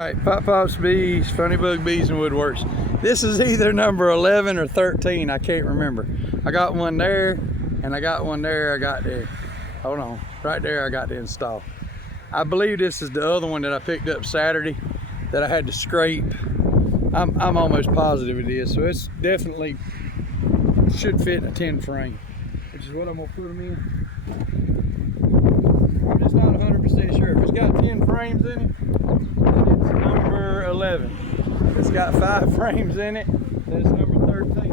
All right, Pop Pop's Bees, Funny Bug Bees and Woodworks. This is either number 11 or 13, I can't remember. I got one there, and I got one there. I got to, hold on, right there I got to install. I believe this is the other one that I picked up Saturday that I had to scrape. I'm almost positive it is, so it's definitely should fit in a 10 frame, which is what I'm gonna put them in. I'm just not 100% sure. If it's got 10 frames in it, then it's number 11. If it's got 5 frames in it, then it's number 13.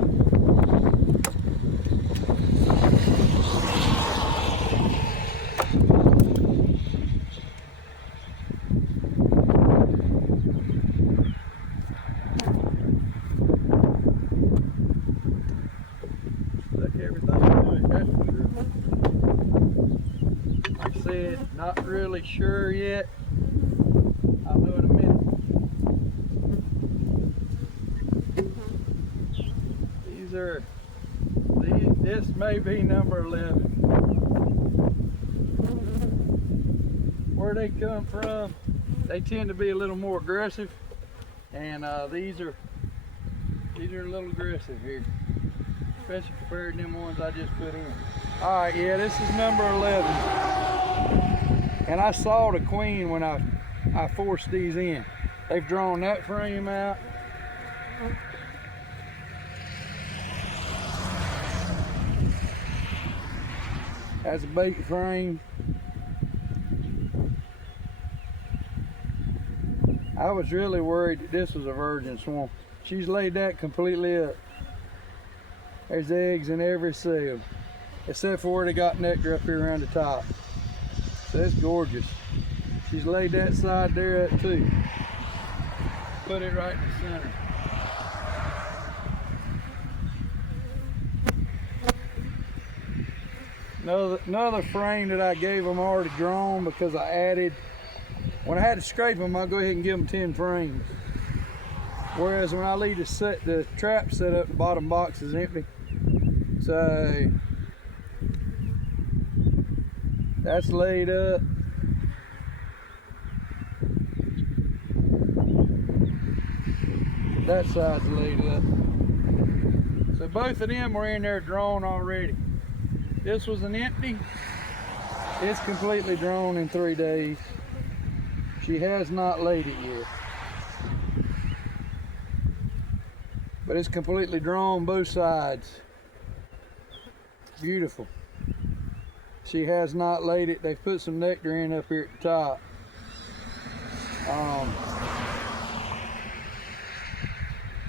Like everything good, that's for sure. Like I said, not really sure yet. I'll know in a minute. This may be number 11. Where they come from, they tend to be a little more aggressive, and these are a little aggressive here, especially compared to them ones I just put in. All right, yeah, this is number 11, and I saw the queen when I forced these in. They've drawn that frame out. That's a bait frame. I was really worried that this was a virgin swarm. She's laid that completely up. There's eggs in every cell, except for where they got nectar up here around the top. So that's gorgeous. She's laid that side there up too. Put it right in the center. Another frame that I gave them already drawn because I added, when I had to scrape them, I'll go ahead and give them 10 frames. Whereas when I leave the trap set up, the bottom box is empty. So that's laid up. That side's laid up. So both of them were in there drawn already. This was an empty. It's completely drawn in 3 days. She has not laid it yet. But it's completely drawn both sides. Beautiful. She has not laid it. They've put some nectar in up here at the top.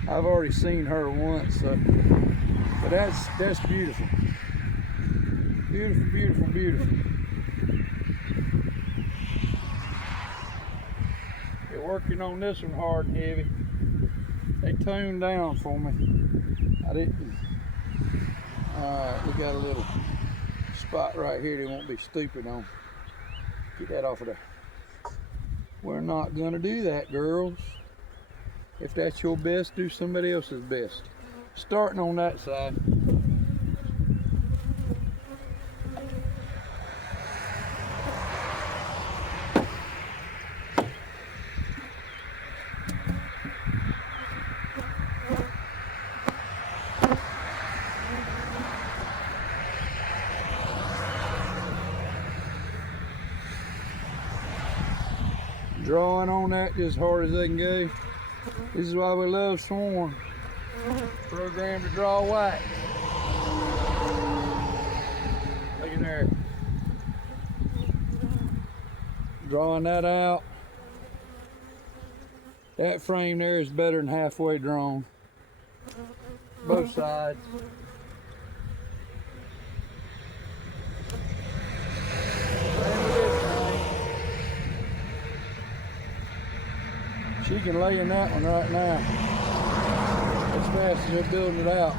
I've already seen her once, so, but that's beautiful. Beautiful, beautiful, beautiful. They're working on this one hard and heavy. They toned down for me. I didn't. Alright, we got a little spot right here they won't be stupid on. Get that off of there. We're not gonna do that, girls. If that's your best, do somebody else's best. Starting on that side. Drawing on that as hard as they can go. This is why we love swarms. Programmed to draw wax. Look at there. Drawing that out. That frame there is better than halfway drawn. Both sides. She can lay in that one right now. As fast as they're building it out.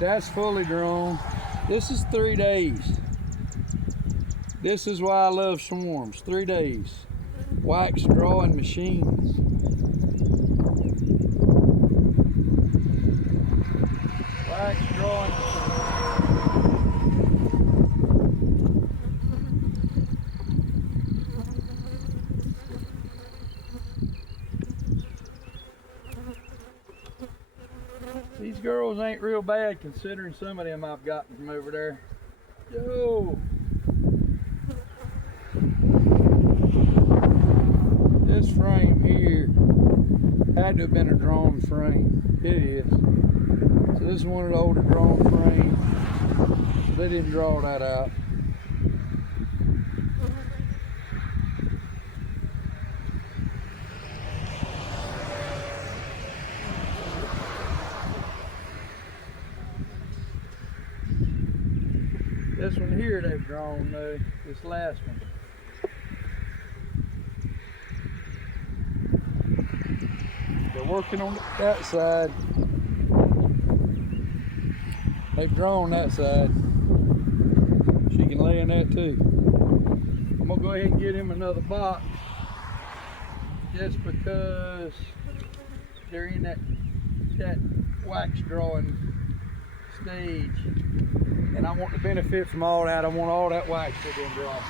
That's fully drawn. This is 3 days. This is why I love swarms. 3 days. Wax drawing machines. Wax drawing machines. These girls ain't real bad considering some of them I've gotten from over there. Yo! This frame here had to have been a drawn frame. It is. So this is one of the older drawn frames. They didn't draw that out. This one here they've drawn though, this last one. They're working on that side. They've drawn that side. She can lay in that too. I'm gonna go ahead and get him another box just because they're in that wax drawing stage. And I want to benefit from all that. I want all that wax to be drawn.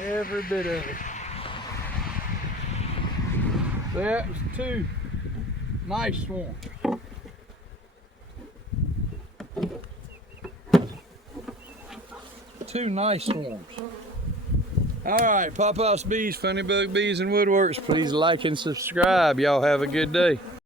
Every bit of it. So that was 2 nice swarms. 2 nice swarms. Alright, Pop House Bees, Funny Bug Bees and Woodworks. Please like and subscribe. Y'all have a good day.